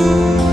you.